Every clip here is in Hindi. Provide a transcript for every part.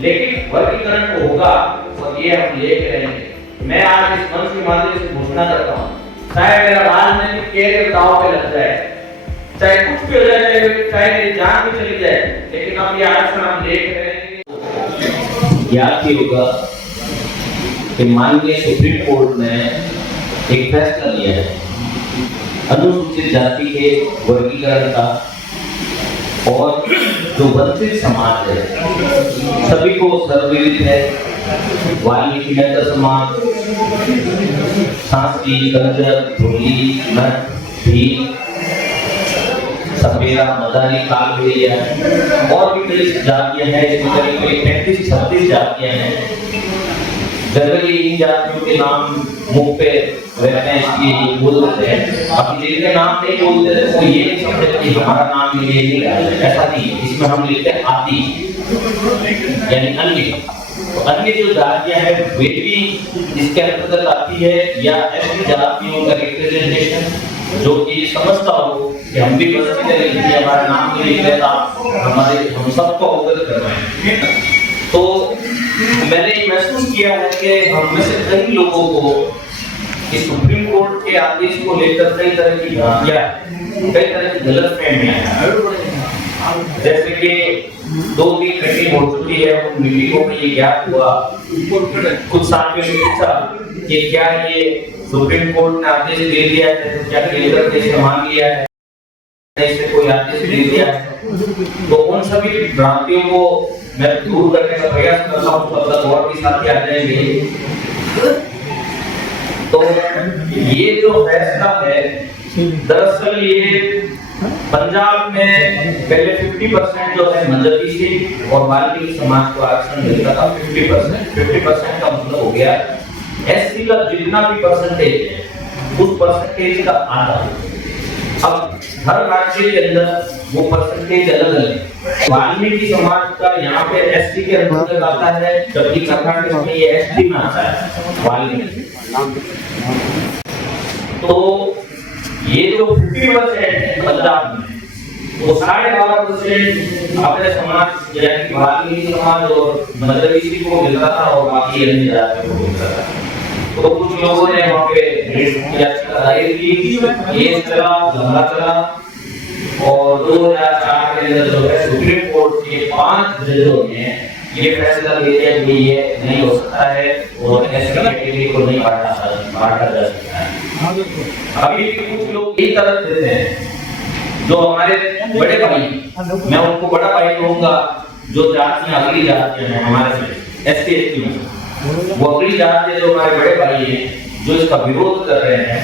लेकिन वर्गीकरण तो होगा और ये हम लेके रहेंगे। मैं आज इस मंच के माध्यम से घोषणा करता हूँ, चाहे मेरा राजनीतिक कैरियर दांव पे लग जाए, चाहे कुछ भी हो जाए, चाहे मेरी जान भी चली जाए, लेकिन अब ये आरक्षण हम लेके रहेंगे। याद ही होगा कि माननीय सुप्रीम कोर्ट ने एक फैसला लिया है अनुसूचित जाति के वर्गीकरण का, और जो वंचित समाज है सभी को सर्वविदित है, वाल्मीकि नगर समाज, सांसी, कंजर, धोली, नट, भील, सपेरा, मदारी, कालबेलिया और भी कई जातियां हैं। इसमें करीब 35-36 जातियां हैं। जनरली इन जातियों के नाम मुंह पे रहते हैं, इसलिए बोल देते हैं। बाकी जिनके नाम नहीं बोलते तो ये नहीं समझते कि हमारा नाम ये नहीं है, ऐसा नहीं है। इसमें हम लिखते हैं आदि यानी अन्य। तो अन्य जो जातियां हैं वे भी इसके अंतर्गत आती है, या ऐसी जातियों का रिप्रेजेंटेशन जो कि समझता हो कि हम भी बस्ती में लिखते हैं, हमारा नाम नहीं लिख लेता, हम सबको अवगत करवाएं। तो मैंने ये महसूस किया है कि हम में से कई लोगों को इस सुप्रीम कोर्ट के आदेश को लेकर कई तरह की भ्रांतियां, कई तरह की गलतफहमियां हैं। जैसे कि 2-3 मीटिंग हो चुकी है, उन मीटिंगों में ये ज्ञात हुआ, कुछ साथियों ने पूछा कि क्या ये सुप्रीम कोर्ट ने आदेश दे दिया है, तो क्या केंद्र ने इसे मान लिया है, इससे कोई आदेश दे दिया है। तो उन सभी भ्रांतियों को मैं दूर करने का प्रयास करता हूँ, मतलब और भी साथी आ जाएंगे। तो ये जो फैसला है, दरअसल ये पंजाब में पहले 50% जो है मजहबी से और वाल्मीकि समाज को आरक्षण मिलता था। 50% का मतलब हो गया एससी का जितना भी परसेंटेज है उस परसेंटेज का आधा। अब हर राज्य के अंदर वो परसेंटेज अलग अलग है। वाल्मीकि समाज का यहाँ पे एसटी के अंतर्गत आता है, जबकि कर्नाटक में ये एसटी में आता है वाल्मीकि। तो ये जो 50% है पंजाब में, वो 12.5% अपने समाज यानी वाल्मीकि समाज और मजहबी को मिलता था और बाकी अन्य जातियों को मिलता था। तो कुछ लोगों ने वहाँ पे याचिका दायर की, केस चला, लंबा चला, और 2004 के अंदर जो है सुप्रीम कोर्ट के 5 जजों ने ये फैसला ले लिया कि ये नहीं हो सकता है और एससी कैटेगरी को नहीं बांटा जा सकता है। अभी कुछ लोग ये तरफ देते हैं जो हमारे बड़े भाई, मैं उनको बड़ा भाई कहूंगा, जो जातियां अगली जातियां हैं हमारे एससी एसटी में, वो अगली जातियां जो हमारे बड़े भाई हैं जो इसका विरोध कर रहे हैं,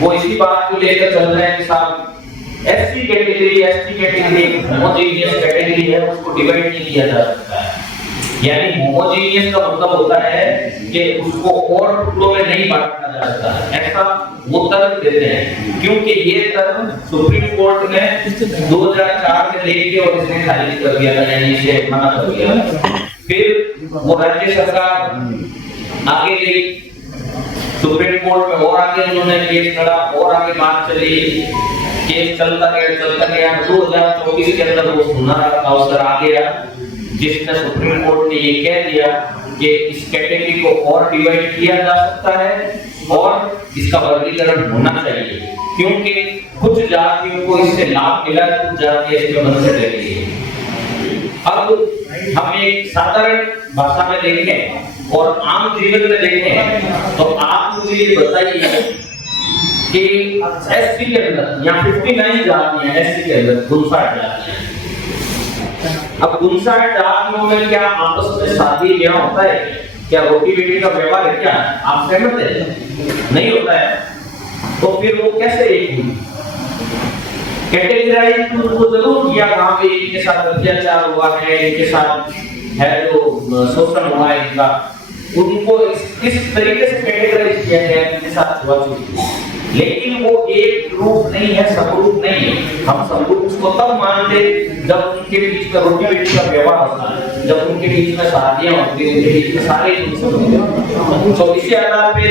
वो इसी बात को लेकर चल रहे हैं कि साहब SC category ST category homogeneous category है, उसको डिवाइड नहीं किया जा सकता है। यानी होमोजेनियस का मतलब होता है कि उसको और टुकड़ों में नहीं बांटा जा सकता, ऐसा वो तर्क देते हैं। क्योंकि ये तर्क सुप्रीम कोर्ट ने 2004 में लेके और इसने खारिज कर दिया था, यानी इसे मना कर दिया। फिर वो राज्य सरकार आगे गई सुप्रीम कोर्ट में, और आगे उन्होंने केस लड़ा और आगे बात चली, केस चलता गया 2024 के अंदर वो सुनहरा अवसर आ गया जिसमें सुप्रीम कोर्ट ने ये कह दिया कि इस कैटेगरी को और डिवाइड किया जा सकता है और इसका वर्गीकरण होना चाहिए, क्योंकि कुछ जातियों को इससे लाभ मिला, कुछ जातियां इसमें वंचित रह गई है। अब हम एक साधारण भाषा में देखें और आम जीवन में देखें तो आप मुझे ये बताइए कि एसटी के अंदर यहाँ 59 जातियां एसटी के अंदर 59 जातियां। अब 59 जातियों में क्या आपस में शादी ब्याह होता है? क्या रोटी बेटी का व्यवहार है? क्या आप सहमत हैं? नहीं होता है। तो फिर वो कैसे एक हुई? कैटेगराइज तो जरूर किया, वहां पे इनके साथ अत्याचार हुआ है, इनके साथ है जो शोषण हुआ है इनका, उनको इस तरीके से कैटेगराइज किया गया इनके साथ हुआ। लेकिन वो एक रूप नहीं है, सबरूप नहीं है। हम सबरूप उसको तब मानते जब उनके बीच में रोटी बेटी का व्यवहार होता है, जब उनके बीच में शादियां होती हैं, उनके बीच में सारे तो इसी आधार पे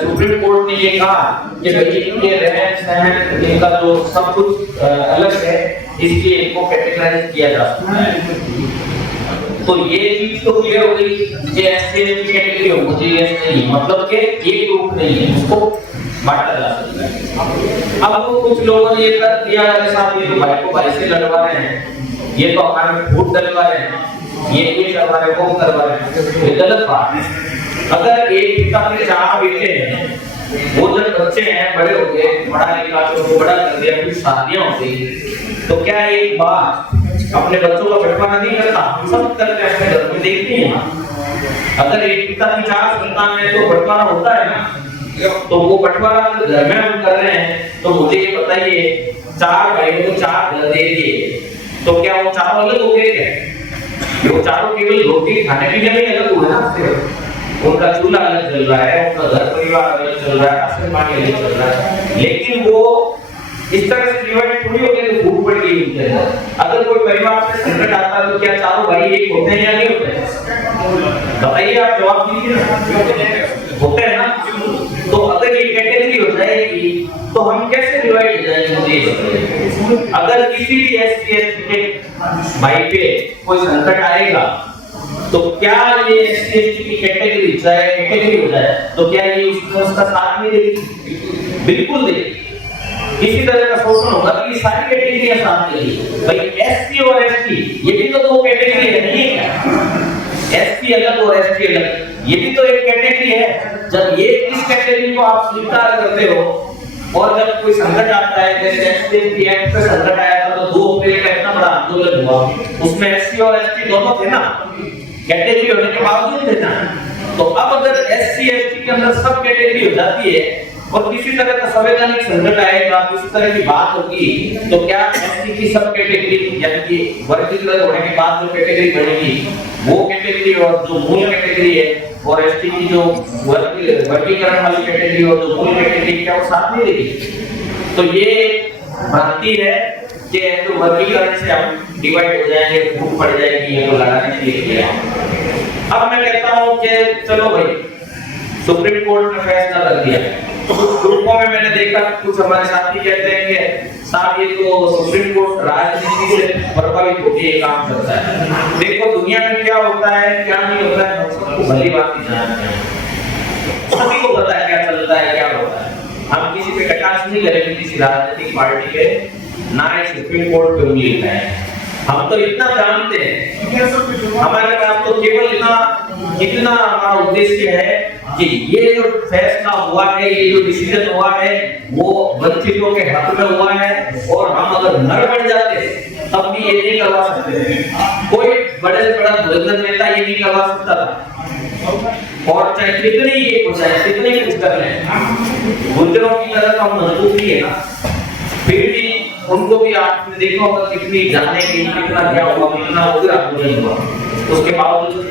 सुप्रीम कोर्ट ने ये कहा कि भाई इनके रहन सहन इनका जो सब कुछ अलग है, इसलिए इनको कैटेगराइज किया जा सकता है। तो ये चीज तो क्लियर हो गई कि एससी एसटी कैटेगरी होमोजेनियस नहीं है, मतलब कि ये ग्रुप नहीं है, उसको बांटा जा सकता है। अब तो कुछ लोगों ने ये कर दिया है, साहब ये भाई को भाई से लड़वा रहे हैं, ये तो हमारे में फूट डलवा रहे हैं, ये करवा रहे हैं, वो करवा रहे हैं, ये गलत बात है। अगर एक पिता के 4 बेटे हैं, वो जब बच्चे हैं बड़े हो गए, पढ़ा लिखा तो बड़ा कर दिया, फिर शादियां हो गई, तो क्या एक बात अपने बच्चों का बंटवारा नहीं करता? हम सब करते हैं, अपने घर में देखते हैं। अगर एक पिता की 4 संतान है तो बंटवारा होता है ना, तो वो बंटवारा घर में हम कर रहे हैं, तो मुझे ये बताइए 4 भाइयों को 4 घर दे दिए, तो क्या वो चारों अलग हो गए क्या? वो चारों केवल रोटी खाने पीने में अलग हुए ना, उनका चूल्हा अलग चल रहा है, उनका घर परिवार अलग चल रहा है, राशन पानी अलग चल रहा है, लेकिन वो इस तरह से डिवाइड थोड़ी हो गई तो भूख पड़ गई उनके अंदर। अगर कोई परिवार में संकट आता है तो क्या चारों भाई एक होते हैं या नहीं होते हैं? बताइए, आप जवाब दीजिए ना। होते हैं ना? तो अगर ये कैटेगरी हो जाएगी तो हम कैसे डिवाइड हो जाएंगे, मुझे ये बताइए। अगर किसी भी एससी एसटी के भाई पे कोई संकट आएगा तो क्या ये एससी एसटी की कैटेगरी हो जाए तो क्या ये उसका साथ नहीं देगी? बिल्कुल देगी। इसी तरह का शोषण होगा कि सारी कैटेगरियां साथ देगी। भाई एससी और एसटी ये भी तो 2 कैटेगरी है, नहीं है क्या? एससी अलग और एसटी अलग, ये भी तो एक कैटेगरी है। जब ये इस कैटेगरी को आप स्वीकार करते हो और जब कोई संकट आता है, जैसे एससी एक्ट पे संकट आया था तो 2 अप्रैल का इतना बड़ा आंदोलन हुआ, उसमें एससी और एसटी दोनों थे ना, कैटेगरी होने के बावजूद थे ना। तो अब अगर एससी एसटी के अंदर सब कैटेगरी हो जाती है और किसी तरह का संवैधानिक संकट आएगा, किसी तरह की बात होगी, तो क्या एसटी की सब कैटेगरी यानी कि वर्गीकृत होने के बाद जो कैटेगरी बनेगी वो कैटेगरी और जो मूल कैटेगरी है और एसटी की जो वर्गीकरण वाली कैटेगरी और जो मूल कैटेगरी, क्या वो साथ नहीं देगी? तो ये भ्रांति है कि तो वर्गीकरण से हम डिवाइड हो जाएंगे, भूख पड़ जाएगी, ये तो लगाने के लिए किया। अब मैं कहता हूं कि चलो भाई सुप्रीम कोर्ट ने फैसला कर दिया। कुछ ग्रुपों में मैंने देखा कुछ हमारे साथी कहते हैं कि साहब ये तो सुप्रीम कोर्ट राजनीति से प्रभावित होकर ये काम करता है। देखो दुनिया में क्या होता है क्या नहीं होता है सबको भली बात ही जानते हैं, सभी को पता है क्या चलता है क्या होता है। हम किसी पे कटाक्ष नहीं करेंगे किसी राजनीतिक पार्टी पे, ना ही सुप्रीम कोर्ट पे उंगली उठाएंगे। हम तो इतना जानते हैं, हमारे पास तो केवल इतना हमारा उद्देश्य है कि ये जो फैसला हुआ है, ये जो डिसीजन हुआ है वो वंचितों के हक में हुआ है और हम अगर नर बन जाते तब भी ये नहीं करवा सकते। कोई बड़े से बड़ा धुरंधर नेता ये नहीं करवा सकता था, और चाहे कितने ये हो जाए कितने ही कुछ कर लें, गुर्जरों की तरह तो हम मजबूत नहीं है ना, फिर भी उनको भी आपने देखा होगा कितनी जाने की कितना क्या हुआ, कितना उग्र आंदोलन हुआ, उसके बावजूद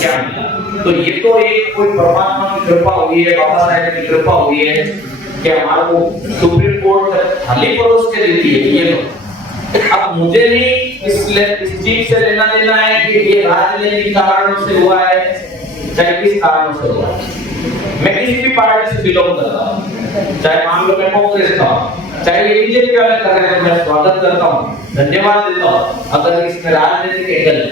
क्या मिला। तो ये तो एक कोई परमात्मा की कृपा हुई है, बाबा साहब की कृपा हुई है कि हमारे को सुप्रीम कोर्ट थाली परोस के देती है। ये लो, अब मुझे नहीं इस चीज से लेना देना है कि ये राजनीतिक कारणों से हुआ है चाहे किस कारणों से हुआ है। मैं किसी भी पार्टी से बिलोंग करता हूँ, चाहे मान लो मैं कांग्रेस का हूँ, चाहे ये बीजेपी वाले कर रहे हैं, मैं स्वागत करता हूँ, धन्यवाद देता हूँ। अगर इसमें राजनीतिक एंगल है,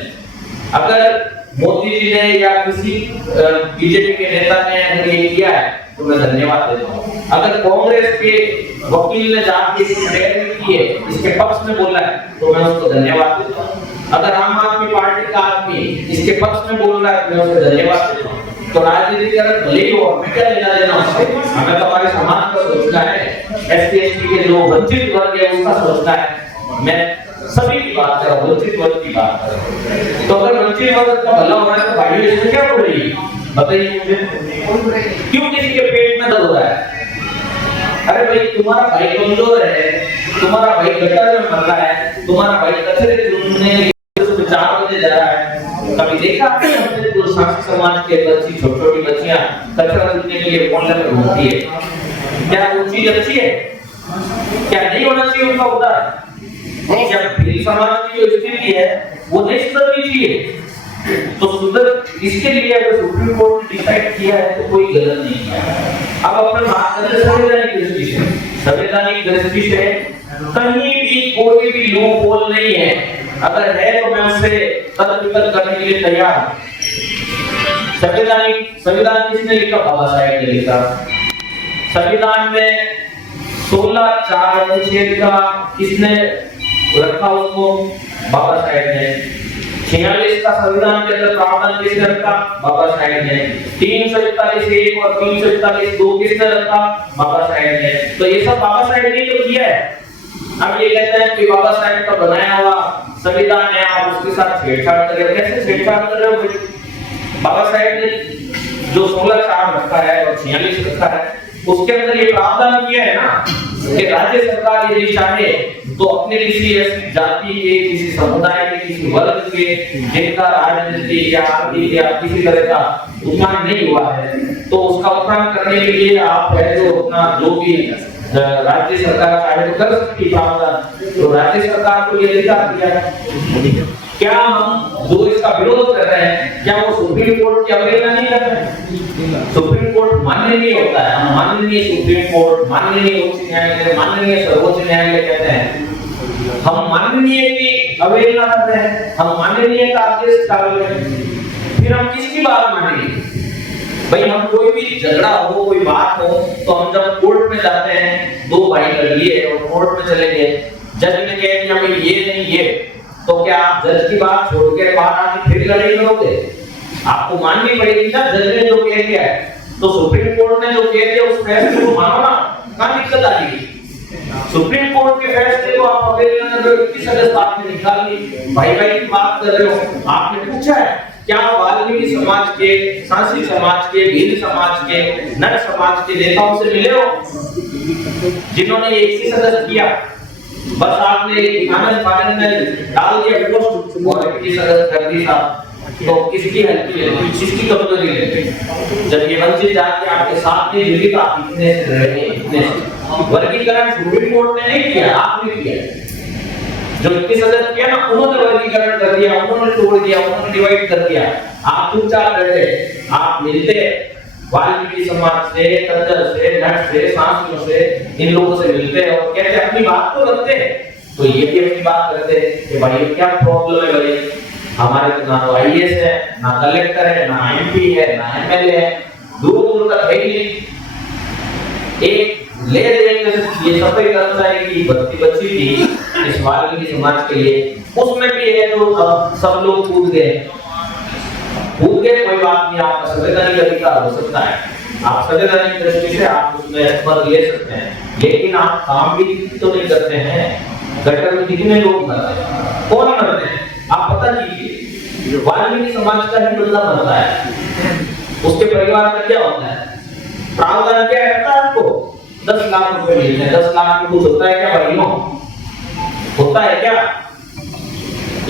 अगर मोदी जी ने या किसी बीजेपी के नेता ने अगर ये किया है तो मैं धन्यवाद देता हूँ। अगर कांग्रेस के वकील ने जाके पैरवी की है, इसके पक्ष में बोला है तो मैं उसको धन्यवाद देता हूँ। अगर आम आदमी पार्टी का आदमी इसके पक्ष में बोल रहा है तो मैं उसको धन्यवाद देता हूँ। तो राजनीति अगर भले ही हो, हमें क्या लेना देना उससे, हमें तो हमारे समाज का सोचना है, एससी एसटी के जो वंचित वर्ग है उसका सोचना है। मैं सभी की बात कर रहा हूँ, वंचित वर्ग की बात कर रहा हूँ। तो अगर वंचित वर्ग का भला हो रहा है तो भाइयों इसमें क्या हो रही है बताइए मुझे, क्यों किसी के पेट में दर्द हो रहा है? अरे भाई तुम्हारा भाई कमजोर है, तुम्हारा भाई गटर में मर रहा है, तुम्हारा भाई कचरे चुनने 4 बजे जा रहा है, कभी देखा आपने जो साथी समाज के बच्ची छोटी बच्चियां कचरा चुनने के लिए मोहल्ले में घूमती है, क्या वो चीज अच्छी है? क्या नहीं होना चाहिए उनका उदाहरण? जब भी समाज की जो स्थिति है वो नहीं सुधरनी चाहिए, तो सुधर इसके लिए अगर सुप्रीम कोर्ट ने डिसाइड किया है तो कोई गलत नहीं किया। अब अपने संवैधानिक दृष्टि से कहीं भी कोई भी लूप होल नहीं है, अगर है तो मैं उससे तर्क वितर्क करने के लिए तैयार है। संविधान किसने लिखा? बाबा साहेब ने लिखा। संविधान में 16(4) अनुच्छेद का किसने रखा उसको? बाबा साहेब ने। 46 का संविधान के अंदर प्रावधान किसने रखा? बाबा साहेब ने। 341(1) और 341(2) किसने रखा? बाबा साहेब ने। तो ये सब बाबा साहेब ने तो किया है। अब ये कहते हैं कि बाबा साहेब का बनाया हुआ संविधान है, आप उसके साथ छेड़छाड़ कर रहे हो। कैसे छेड़छाड़ कर रहे हो? बाबा साहेब ने जो 16(4) रखा है और 46 रखा है, उसके अंदर ये प्रावधान किया है ना कि राज्य सरकार यदि चाहे तो अपने किसी ऐसी जाति के, किसी समुदाय के, किसी वर्ग के जिनका राजनीतिक या आर्थिक या किसी तरह का उत्थान नहीं हुआ है, तो उसका उत्थान करने के लिए आप है जो अपना जो भी राज्य सरकार चाहे तो कर सकती है प्रावधान। तो राज्य सरकार को ये अधिकार दिया। क्या हम जो इसका विरोध कर रहे हैं, क्या वो सुप्रीम कोर्ट की अवहेलना नहीं कर रहे हैं? सुप्रीम कोर्ट माननीय होता है, हम माननीय सुप्रीम कोर्ट, माननीय उच्च न्यायालय, माननीय सर्वोच्च न्यायालय कहते हैं। हम माननीय की अवहेलना कर रहे हैं, हम माननीय का आदेश टाल रहे हैं, फिर हम किसकी बात मानेंगे? भाई हम कोई भी झगड़ा हो, कोई बात हो, तो हम जब कोर्ट में जाते हैं, दो भाई लड़ लिए और कोर्ट में चले गए, जज ने कह दिया भाई ये नहीं ये, तो क्या आप जज की बात छोड़ के बाहर आके फिर लड़ाई करोगे? आपको माननी पड़ेगी ना जज ने जो कह दिया है। तो सुप्रीम कोर्ट ने जो कह दिया उस फैसले को मानो ना, कहां दिक्कत आ रही है? सुप्रीम कोर्ट के फैसले को आप अवहेलना कर रहे हो, 21 अगस्त आपने निकाल ली, भाई भाई की बात कर रहे हो। आपने पूछा है क्या वाल्मीकि समाज के, सांसी समाज के, भील समाज के, नट समाज के नेताओं से मिले हो जिन्होंने 21 अगस्त किया? बस आपने आनंद फानंद में डाल दिया पोस्ट और 21 अगस्त कर दी साहब, तो किसकी हेल्प ले ली, किसकी कमजोरी ले ली? जब ये वंचित जाति आपके साथ नहीं मिली तो आप इतने से रहे, इतने वर्गीकरण सुप्रीम कोर्ट ने नहीं किया, आपने किया। जो 21 अगस्त किया ना, उन्होंने वर्गीकरण कर दिया, उन्होंने तोड़ दिया, उन्होंने डिवाइड कर दिया। आप चुपचाप बैठे, आप मिलते वाल्मीकि समाज से, कंजर से, नट से, सांसियों से, इन लोगों से मिलते और कहते अपनी बात तो रखते। तो ये भी अपनी बात करते कि भाई क्या प्रॉब्लम है भाई, हमारे तो ना तो आईएएस है, ना कलेक्टर है, ना एमपी है, ना एमएलए है, दूर दूर तक है ही नहीं। एक ले ये सफाई कर्मचारी की भर्ती बची थी इस वाल्मीकि समाज के लिए, उसमें भी है जो सब लोग कूद गए, कोई बात नहीं, आपका संवैधानिक अधिकार हो सकता है, आप संवैधानिक दृष्टि से आप उसमें पद ले सकते हैं, लेकिन आप काम भी तो नहीं करते हैं। गटर में कितने लोग मरते हैं, कौन मरते हैं, आप पता कीजिए। वाल्मीकि समाज का ही बंदा मरता है, उसके परिवार का क्या होता है? प्रावधान क्या है पता है आपको? 10 लाख रुपए मिलते हैं। 10 लाख में कुछ होता है क्या भाइयों? होता है क्या?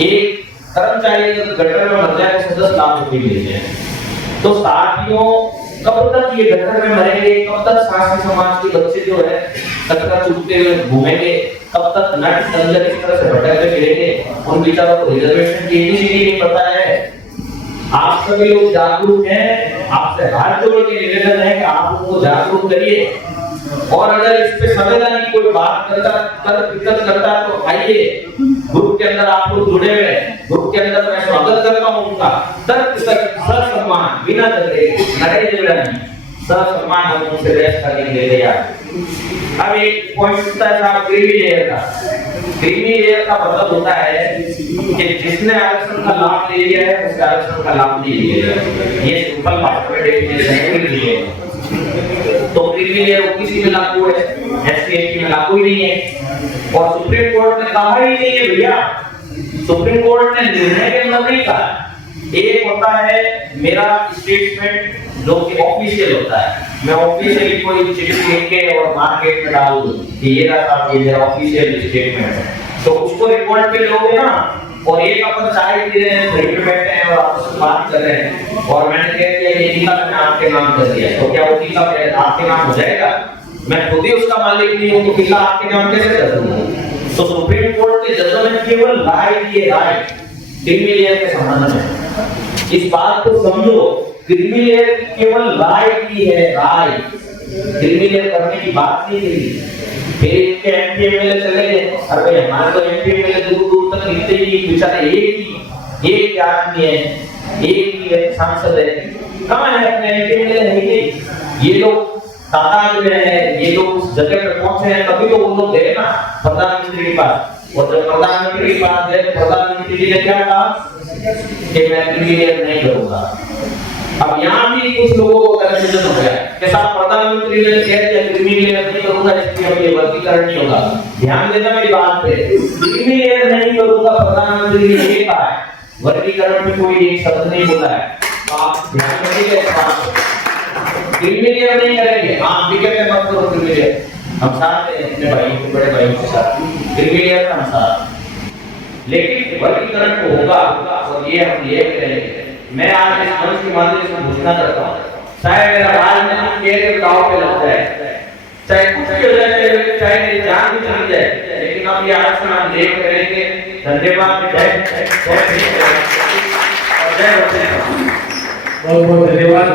एक कर्मचारी अगर गटर में मर जाए तो 10 लाख रुपए मिलते हैं। तो साथियों कब तक ये गटर में मरेंगे? कब तक सांसी समाज के बच्चे जो है कचरा चुगते हुए घूमेंगे? कब तक नट कंजर इस तरह से भटकते फिरेंगे? उन बेचारों को रिजर्वेशन की एबीसीडी नहीं पता है। आप सभी लोग जागरूक हैं, आपसे हाथ जोड़ के निवेदन है कि आप उनको जागरूक करिए, और अगर इस पे संवैधानिक कोई बात करता है तो आइए ग्रुप के अंदर आप लोग जुड़े हुए, ग्रुप के अंदर मैं स्वागत करता हूं उनका। तर्क सम्मान बिना झगड़े, लड़ाई झगड़ा नहीं, सम्मान हम उनसे बहस करने के लिए तैयार। अब एक पॉइंट उठता है साहब क्रीमी लेयर का। क्रीमी लेयर का मतलब होता है कि जिसने आरक्षण का लाभ ले लिया है उसका आरक्षण का लाभ नहीं लिया है। ये सिंपल बात है, डेफिनेशन है। तो क्रीमी लेयर किसी में लागू है, एससी में लागू ही नहीं है, और सुप्रीम कोर्ट ने कहा ही नहीं है भैया। सुप्रीम कोर्ट ने निर्णय के अंदर नहीं कहा। एक होता है मेरा स्टेटमेंट जो कि ऑफिशियल होता है, मैं ऑफिशियली कोई चिट्ठी लिख के और मार्केट में डाल दूं कि ये रहा ये मेरा ऑफिशियल स्टेटमेंट है, तो उसको रिकॉर्ड पे लोगे ना। और एक अपन चाय पी रहे हैं, घर पे बैठे हैं और आपस में बात कर रहे हैं, और मैंने कह दिया ये टीका मैंने आपके नाम कर दिया, तो क्या वो टीका आपके नाम हो जाएगा? मैं खुद ही उसका मालिक नहीं हूं, तो टीका आपके नाम कैसे कर दूंगा? तो सुप्रीम कोर्ट के जजों ने केवल राय दी है, राय क्रीमी लेयर के संबंध में। इस बात को समझो, क्रीमी लेयर केवल राय की है, राय, क्रीमी लेयर करने की बात नहीं की। फिर इसके एमपी एमएलए चले गए, अरे हमारे तो एमपी एमएलए दूर दूर तक लिखते ही बेचारे एक ही एक आदमी है, एक ही है सांसद है, कहाँ है अपने एमएलए है नहीं। ये लोग तादाद में है, ये लोग उस जगह पे पहुंचे हैं, तभी तो वो लोग गए ना प्रधानमंत्री के पास। और जब प्रधानमंत्री के पास गए, प्रधानमंत्री जी ने क्या कहा कि मैं क्रिमिलेयर नहीं करूंगा। अब यहाँ भी कुछ लोगों को कंफ्यूजन हो गया कि साहब प्रधानमंत्री ने कह दिया क्रिमिलेयर नहीं करूंगा, इसलिए अब ये वर्गीकरण नहीं होगा। ध्यान देना मेरी बात पे, क्रिमिलेयर नहीं करूंगा प्रधानमंत्री ने ये कहा है, वर्गीकरण में कोई एक शब्द नहीं बोला है। तो आप ध्यान रखिएगा इस बात को, क्रिमिलेयर नहीं करेंगे। हाँ ठीक है, मत करो क्रिमिलेयर, हम साथ हैं अपने भाइयों को, बड़े भाइयों के साथ, क्रिमिलेयर का हम साथ, लेकिन वर्गीकरण तो होगा और ये हम ये करेंगे। मैं आज इस मंच के माध्यम से घोषणा करता हूँ, चाहे मेरा राजनीतिक कैरियर दांव पे लग जाए, चाहे कुछ भी हो जाए, चाहे मेरी जान भी चली जाए, लेकिन अब ये आरक्षण हम देख करेंगे। धन्यवाद, जय बहुत बहुत धन्यवाद।